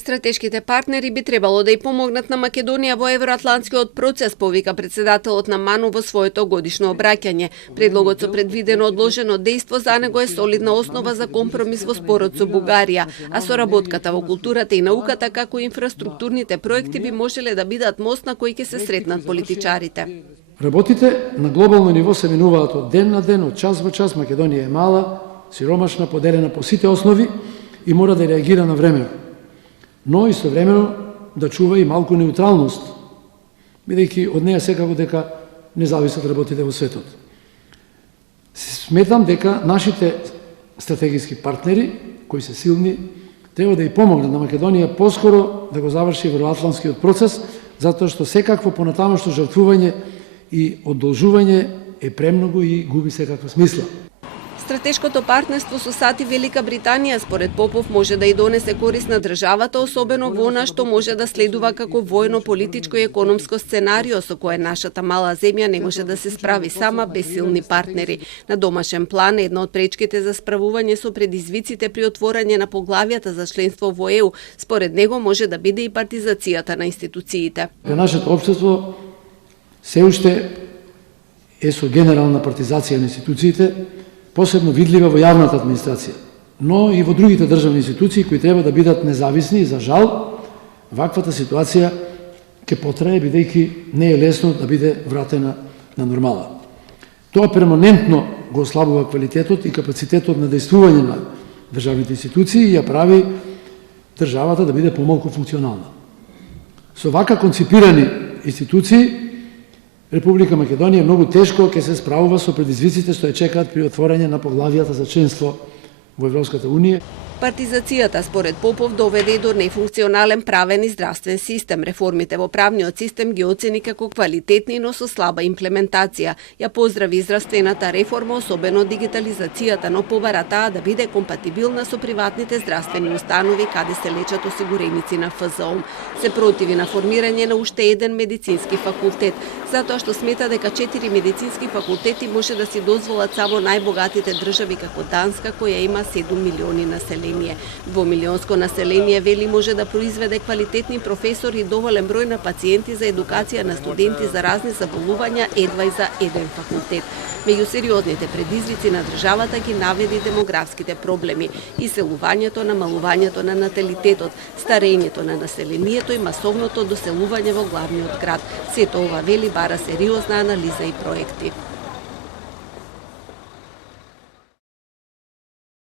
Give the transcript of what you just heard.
Стратешките партнери би требало да ја помогнат на Македонија во евроатлантскиот процес, повика председателот на МАНУ во своето годишно обраќање. Предлогот со предвидено одложено дејство за него е солидна основа за компромис во спорот со Бугарија, а соработката во културата и науката како и инфраструктурните проекти би можеле да бидат мост на кој ќе се сретнат политичарите. Работите на глобално ниво се минуваат од ден на ден, од час во час. Македонија е мала, сиромашна, поделена по сите основи и мора да реагира на време. Но истовремено да чува и малку неутралност, бидејќи од неја секако дека не зависат работите во светот. Сметам дека нашите стратегиски партнери, кои се силни, треба да ја помогнат на Македонија поскоро да го заврши евроатлантскиот процес, затоа што секакво понатамошно жртвување и одолжување е премногу и губи секаква смисла. Стратешкото партнерство со САД и Велика Британија според Попов може да и донесе корист на државата, особено во она што може да следува како војно, политичко и економско сценарио со кое нашата мала земја не може да се справи сама без силни партнери. На домашен план една од пречките за справување со предизвиците при отворање на поглавијата за членство во ЕУ, според него може да биде и партизацијата на институциите. Нашето општество се уште е со генерална партизација на институциите, посебно видлива во јавната администрација, но и во другите државни институции кои треба да бидат независни. За жал, ваквата ситуација ќе потрае, бидејќи не е лесно да биде вратена на нормала. Тоа перманентно го ослабува квалитетот и капацитетот на дејствување на државните институции и ја прави државата да биде помалку функционална. Со вака конципирани институции, Република Македонија многу тешко ќе се справува со предизвиците што ја чекаат при отворање на поглавијата за членство во Европската Унија. Партизацијата според Попов доведе и до нефункционален правен и здравствен систем. Реформите во правниот систем ги оцени како квалитетни, но со слаба имплементација. Ја поздрави здравствената реформа, особено дигитализацијата, но побара таа да биде компатибилна со приватните здравствени установи каде се лечат осигуреници на ФЗО. Се противи на формирање на уште еден медицински факултет, затоа што смета дека 4 медицински факултети може да си дозволат само најбогатите држави како Данска, која има 7 милиони население. Двомилионско население, вели, може да произведе квалитетни професори и доволен број на пациенти за едукација на студенти за разни заболувања едва и за еден факултет. Меѓу сериозните предизвици на државата ги наведи демографските проблеми, иселувањето, намалувањето на наталитетот, старењето на населението и масовното доселување во главниот град. Сето ова, вели, бара сериозна анализа и проекти.